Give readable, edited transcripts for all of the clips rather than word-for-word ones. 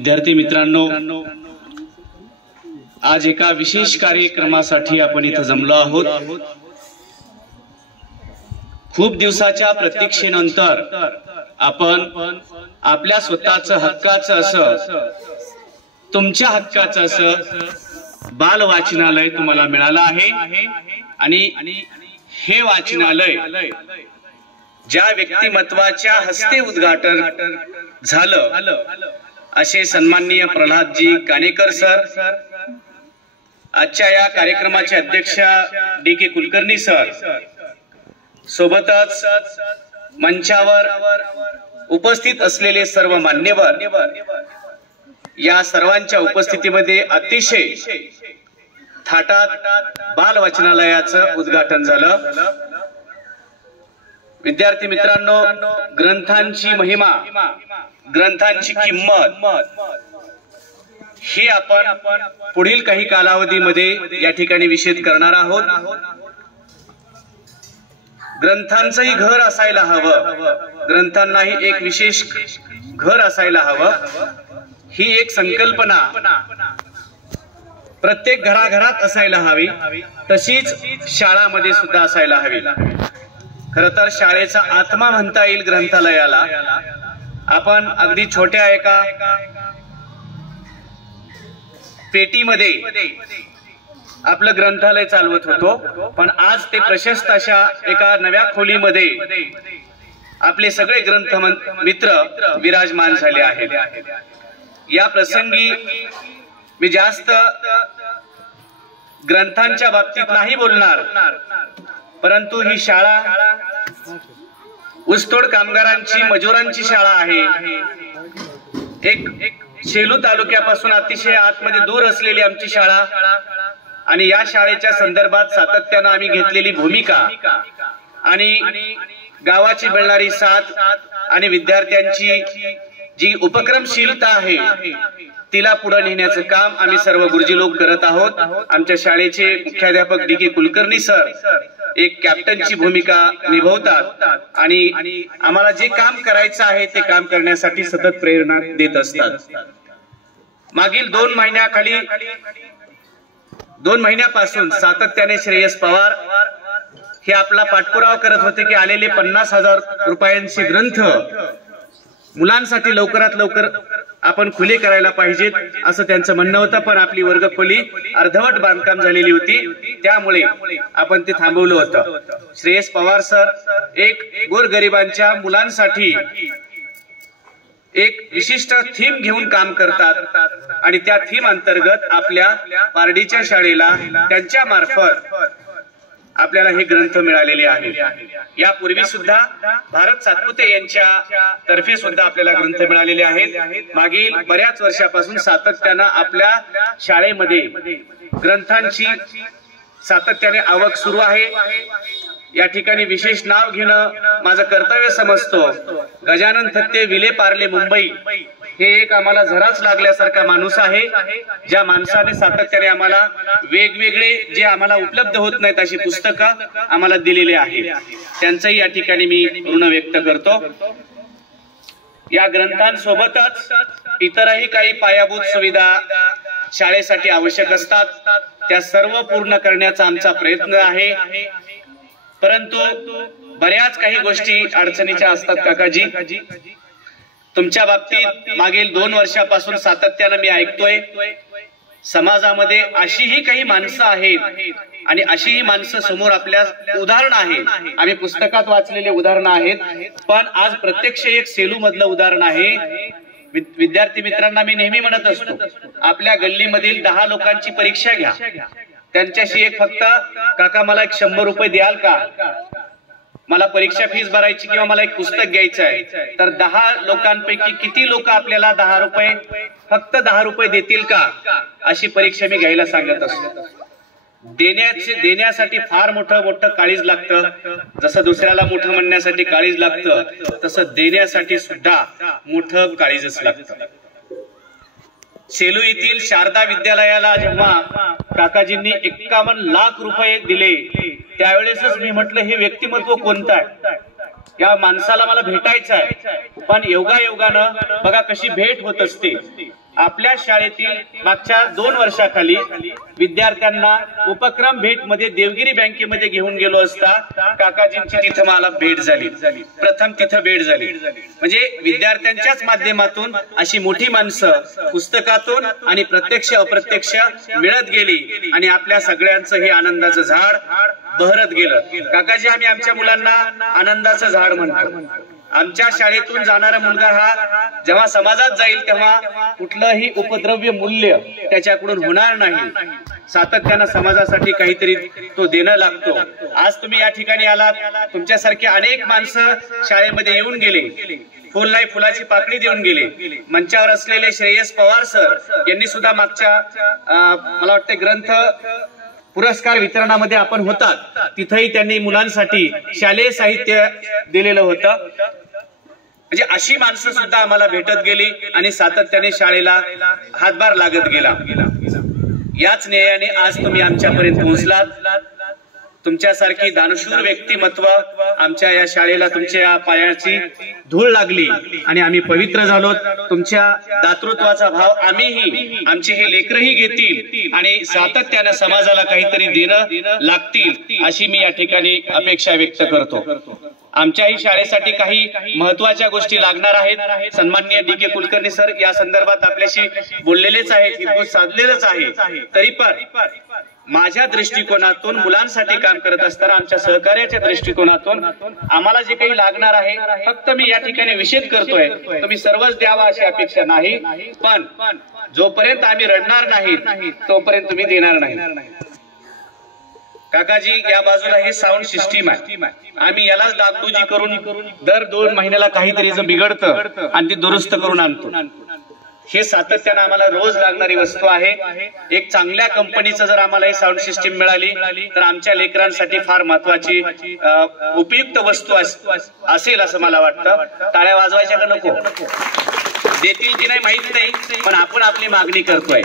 विद्यार्थी मित्रांनो, आज एका विशेष कार्यक्रमासाठी आपण इथे जमलो आहोत। खूप दिवसाच्या प्रतीक्षेनंतर आपण आपल्या स्वतःचं हक्काचं असं, तुमच्या हक्काचं असं बाल वाचनालय तुम्हाला मिळालं आहे। आणि हे वाचनालय ज्या व्यक्तिमत्वाच्या हस्ते उद्घाटन झालं असे सन्माननीय प्रल्हादजी कानेकर सर, आजच्या या कार्यक्रमाचे अध्यक्ष डी.के. कुलकर्णी सर, सोबतच मंचावर उपस्थित असलेले सर्व मान्यवर, या सर्वांच्या उपस्थितीमध्ये अतिशय थाटात बाल वाचनालयाचं उद्घाटन झालं। विद्यार्थी मित्रांनो, ग्रंथांची महिमा, ग्रंथांची किंमत ही आपण पुढील काही कालावधीमध्ये या ठिकाणी विशद करणार आहोत। ग्रंथांचंही घर असायला हवं, ग्रंथांनाही एक विशेष घर असायला हवं, ही एक संकल्पना प्रत्येक घराघरात असायला हवी, तशीच शाळांमध्ये सुद्धा असायला हवी। खरं तर शाळेचा आत्मा म्हणता येईल ग्रंथालयाला। आपण अगदी छोट्या एका पेटीमध्ये आपलं ग्रंथालय चालवत होतो, पण आज ते प्रशस्त अशा एका नव्या खोलीमध्ये आपले सगळे ग्रंथ मित्र विराजमान झाले आहेत। या प्रसंगी मी जास्त ग्रंथांच्या बाबतीत नाही बोलणार, परंतु ही शाळा ऊसतोड कामगारांची, मजुरांची शाळा आहे। एक सेलू तालुक्यापासून अतिशय आतमध्ये दूर असलेली आमची शाळा, आणि या शाळेच्या संदर्भात सातत्यानं आम्ही घेतलेली भूमिका आणि गावाची मिळणारी साथ आणि विद्यार्थ्यांची जी उपक्रमशीलता आहे तिला पुढे नेण्याचं काम आम्ही सर्व गुरुजी लोक करत आहोत। आमच्या शाळेचे मुख्याध्यापक डी.के. कुलकर्णी सर एक कॅप्टनची भूमिका निभावतात आणि आम्हाला जे काम करायचं आहे ते काम करण्यासाठी सतत प्रेरणा देत असतात। मागील 2 महिन्यापासून सातत्याने श्रेयस पवार हे आपला पाठपुरावा करत होते की आलेले 50,000 रुपयांचे ग्रंथ मुलांसाठी लवकरात लवकर आपण खुले करायला पाहिजेत असं त्यांचं म्हणणं होतं, पण आपली वर्गखोली अर्धवट बांधकाम झालेली होती, त्यामुळे आपण ते थांबवलं होतं। श्रेयस पवार सर एक गोरगरिबांच्या मुलांसाठी एक विशिष्ट थीम घेऊन काम करतात आणि त्या थीम अंतर्गत आपल्या पारडीच्या शाळेला त्यांच्या मार्फत आपल्याला हे ग्रंथ मिळालेले आहेत। यापूर्वी सुद्धा भारत सातपुते यांच्या तर्फे सुद्धा आपल्याला ग्रंथ मिळालेले आहेत। मागील बऱ्याच वर्षापासून सातत्यानं आपल्या शाळेमध्ये ग्रंथांची सातत्याने आवक सुरू आहे। या ठिकाणी विशेष नाव घेणं माझं कर्तव्य समजतो। गजानन थत्ते, विले पार्ले, मुंबई हे एक आम्हाला झराच लागल्यासारखा माणूस आहे, ज्या माणसाने सातत्याने आम्हाला वेगवेगळे जे आम्हाला उपलब्ध होत नाहीत अशी पुस्तकं आम्हाला दिलेली आहेत, त्यांचंही या ठिकाणी मी ऋण व्यक्त करतो। या ग्रंथांसोबतच इतरही काही पायाभूत सुविधा शाळेसाठी आवश्यक असतात, त्या सर्व पूर्ण करण्याचा आमचा प्रयत्न आहे। परंतु बऱ्याच काही गोष्टी अडचणीच्या असतात काकाजी। तुमच्या बाबतीत मागील 2 वर्षापासून सातत्यानं मी ऐकतोय, समाजामध्ये अशीही काही माणसं आहेत आणि अशीही माणसं समोर आपल्या उदाहरण आहेत, आम्ही पुस्तकात वाचलेले उदाहरण आहेत, पण आज प्रत्यक्ष एक सेलू मधलं उदाहरण आहे। विद्यार्थी मित्रांना मी नेहमी म्हणत असतो, आपल्या गल्लीमधील 10 लोकांची परीक्षा घ्या, त्यांच्याशी एक फक्त काका मला 100 रुपये द्याल का, मला परीक्षा फीस भरायची किंवा मला एक पुस्तक घ्यायचं आहे, तर 10 लोकांपैकी किती लोक आपल्याला 10 रुपये, फक्त 10 रुपये देतील का, अशी परीक्षा मी घ्यायला सांगत असतो। देण्यासाठी फार मोठं काळीज लागतं, जसं दुसऱ्याला मोठं म्हणण्यासाठी काळीज लागतं, तसं देण्यासाठी सुद्धा मोठं काळीजच लागतं। सेलू येथील शारदा विद्यालयाला जेव्हा काकाजींनी 51 लाख रुपये दिले, त्यावेळेसच मी म्हटलं हे व्यक्तिमत्व कोणतं आहे, या माणसाला मला भेटायचं आहे। पण योगायोगानं बघा कशी भेट होत असते। आपल्या शाळेतील मागच्या 2 वर्षाखाली विद्यार्थ्यांना उपक्रम भेट मध्ये देवगिरी बँकेमध्ये घेऊन गेलो असता काकाजींची तिथं मला भेट झाली, प्रथम तिथं भेट झाली. म्हणजे विद्यार्थ्यांच्याच माध्यमातून अशी मोठी माणसं पुस्तकातून आणि प्रत्यक्ष अप्रत्यक्ष मिळत गेली आणि आपल्या सगळ्यांचं हे आनंदाचं झाड बहरत गेलं. काकाजी, आम्ही आमच्या मुलांना आनंदाचं झाड म्हणतो. आमच्या शाळेतून जाणारा मुलगा हा जेव्हा समाजात जाईल तेव्हा कुठलंही उपद्रव्य मूल्य त्याच्याकडून होणार नाही. सातत्यानं समाजासाठी काहीतरी तो देणं लागतो. आज तुम्ही या ठिकाणी आलात, तुमच्यासारखे अनेक माणसं शाळेमध्ये येऊन गेले, फुल नाही फुलाची पाकळी देऊन गेले. मंचावर असलेले श्रेयस पवार सर यांनी सुद्धा मागच्या मला वाटते ग्रंथ पुरस्कार वितरणामध्ये आपण होतात, तिथेही त्यांनी मुलांसाठी शालेय साहित्य दिलेलं होतं. म्हणजे अशी माणसं सुद्धा आम्हाला भेटत गेली आणि सातत्याने शाळेला हातभार लागत गेला. याच न्यायाने आज तुम्ही आमच्यापर्यंत पोहोचलात. तुमच्यासारखी दानशूर व्यक्तिमत्व आमच्या या शाळेला तुमच्या पायाची धूळ लागली आणि आम्ही पवित्र झालो. तुमच्या दातृत्वाचा भाव आम्हीही, आमची हे लेकरही घेतील आणि सातत्याने समाजाला काहीतरी देणं लागतील अशी मी या ठिकाणी अपेक्षा व्यक्त करतो. आमच्याही शाळेसाठी काही महत्वाच्या गोष्टी लागणार आहेत. सन्माननीय डी के कुलकर्णी सर या संदर्भात आपल्याशी बोललेलेच आहेत, हितगुज साधलेलंच आहे. तरी पण माझ्या दृष्टिकोनातून मुलांसाठी काम करत असताना आमच्या सहकार्याच्या दृष्टिकोनातून आम्हाला जे काही लागणार आहे फक्त मी या ठिकाणी निषेध करतोय. तुम्ही सर्वच द्यावा अशी अपेक्षा नाही, पण जोपर्यंत आम्ही रडणार नाही तोपर्यंत तुम्ही देणार नाही. काकाजी, या बाजूला हे साऊंड सिस्टीम आहे, आम्ही यालाच डागडुजी करून दर 2 महिन्याला काहीतरी बिघडतं आणि ते दुरुस्त करून आणतो. हे सातत्यानं आम्हाला रोज लागणारी वस्तू आहे. एक चांगल्या कंपनीचं जर आम्हाला ही साऊंड सिस्टीम मिळाली तर आमच्या लेकरांसाठी फार महत्वाची उपयुक्त वस्तू असेल असं मला वाटतं. टाळ्या वाजवायच्या का नको? देतील की नाही माहित नाही, पण आपण आपली मागणी करतोय.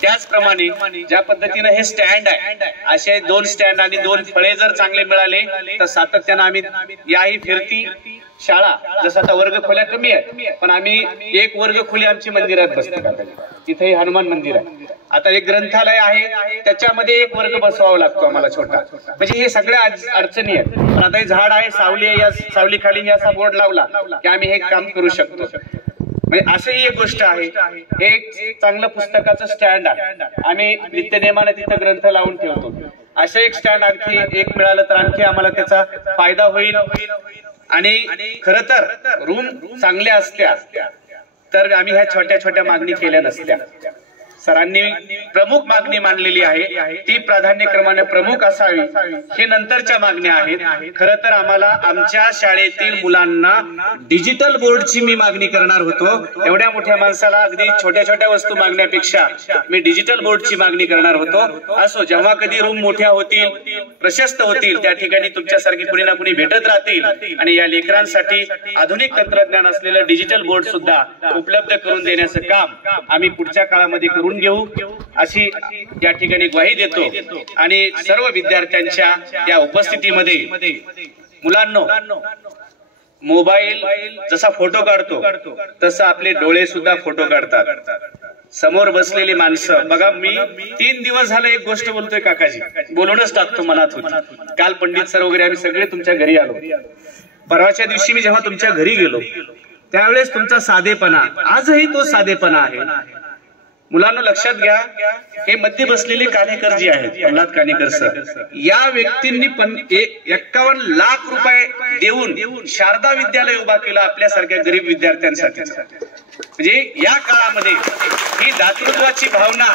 त्याचप्रमाणे ज्या पद्धतीनं हे स्टँड आहे, असे 2 स्टँड आणि 2 फळे जर चांगले मिळाले तर सातत्यानं आम्ही याही फिरती शाळा, जसं आता वर्ग खोल्या कमी आहेत पण आम्ही 1 वर्ग खोली आमची मंदिरात बसतो. तिथे हनुमान मंदिर आहे, आता एक ग्रंथालय आहे, त्याच्यामध्ये 1 वर्ग बसवावा लागतो आम्हाला छोटा. म्हणजे हे सगळ्या अडचणी आहेत. पण आता हे झाड आहे, सावली आहे, या सावली खाली असा बोर्ड लावला की आम्ही हे काम करू शकतो. म्हणजे अशी एक गोष्ट आहे. एक चांगलं पुस्तकाचं स्टँड आहे, आम्ही नित्यनेमाने तिथं ग्रंथ लावून ठेवतो. असं एक स्टँड आणखी एक मिळालं तर आणखी आम्हाला त्याचा फायदा होईल. आणि खरं तर रूम चांगल्या असत्या तर आम्ही ह्या छोट्या छोट्या मागणी केल्या नसत्या. सरांनी प्रमुख मागणी मांडलेली आहे, ती प्राधान्यक्रमाने प्रमुख असावी. हे नंतरच्या मागण्या आहेत. खरं तर आम्हाला आमच्या शाळेतील मुलांना डिजिटल बोर्डची मी मागणी करणार होतो. एवढ्या मोठ्या माणसाला अगदी छोट्या छोट्या वस्तू मागण्यापेक्षा मी डिजिटल बोर्डची मागणी करणार होतो. असो, जेव्हा कधी रूम मोठ्या होतील, प्रशस्त होतील, त्या ठिकाणी तुमच्यासारखी कुणी ना कुणी भेटत राहतील आणि या लेकरांसाठी आधुनिक तंत्रज्ञान असलेलं डिजिटल बोर्ड सुद्धा उपलब्ध करून देण्याचं काम आम्ही पुढच्या काळामध्ये करू घेऊ अशी या ठिकाणी ग्वाही देतो. आणि सर्व विद्यार्थ्यांच्या या उपस्थितीमध्ये मुलांनो, मोबाईल जसा फोटो काढतो तसा आपले डोळे सुद्धा फोटो काढतात. समोर बसलेली माणसं बघा, मी 3 दिवस झालं एक गोष्ट बोलतोय काकाजी, बोलूनच टाकतो, मनात होती. काल पंडित सर वगैरे आम्ही सगळे तुमच्या घरी आलो. परवाच्या दिवशी मी जेव्हा तुमच्या घरी गेलो त्यावेळेस तुमचा साधेपणा, आजही तो साधेपणा आहे. मुलांना लक्षात घ्या, हे मध्ये बसलेले कानेकर जे आहेत, प्रल्हाद कानेकर सर, या व्यक्तींनी 51 लाख रुपये देऊन शारदा विद्यालय उभा केला आपल्यासारख्या गरीब विद्यार्थ्यांसाठी. म्हणजे या काळामध्ये ही दातृत्वाची भावना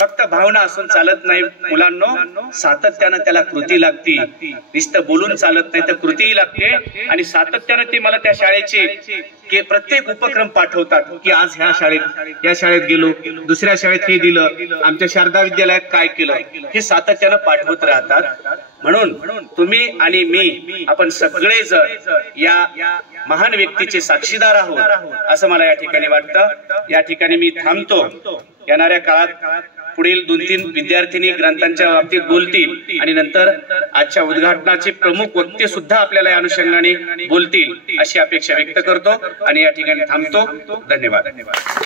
फक्त भावना असून चालत नाही. मुलांनो, सातत्यानं त्याला कृती लागती. नुसतं बोलून चालत नाही तर कृतीही लागते. आणि सातत्यानं ते मला त्या शाळेचे प्रत्येक उपक्रम पाठवतात की आज ह्या शाळेत गेलो, दुसऱ्या शाळेत हे दिलं, आमच्या शारदा विद्यालयात काय केलं, हे सातत्यानं पाठवत राहतात. म्हणून तुम्ही आणि मी, आपण सगळेजण या महान व्यक्तीचे साक्षीदार आहोत असं मला या ठिकाणी वाटतं. या ठिकाणी मी थांबतो. येणाऱ्या काळात पुढील 2-3 विद्यार्थिनी ग्रंथांच्या बाबतीत बोलतील आणि नंतर आजच्या उद्घाटनाचे प्रमुख वक्ते सुद्धा आपल्याला या अनुषंगाने बोलतील अशी अपेक्षा व्यक्त करतो आणि या ठिकाणी थांबतो. धन्यवाद.